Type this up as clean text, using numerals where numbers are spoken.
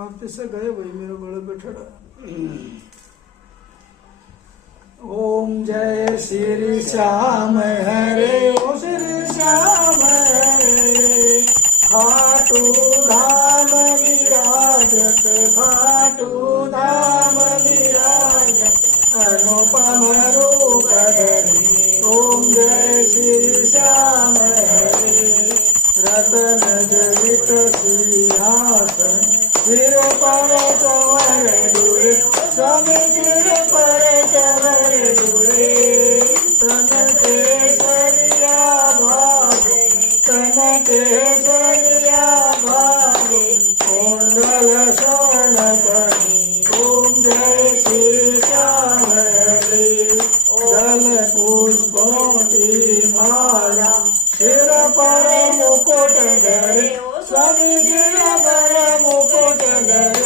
आपसे से गए भाई मेरे गले पे ठड़ा। ओम जय श्री श्याम हरे, ओ श्री श्याम हरे। खाटू धाम विराजत, खाटू धाम विराजत, अनुपम रूप धरि। ओम जय श्री श्याम हरे। रतन जडित सिंहासन, सिर पर चवर डूरे, स्वामी सिर पर चवर डूरे। तन केसरिया भागे, तन केसरिया भागे, कुंडल स्वर्ण परि। ओम जय श्री श्याम हरे। जल पुष्पों की माला, सिर पर मुकुट धरे, स्वामी सिर पर मुकुट धरे।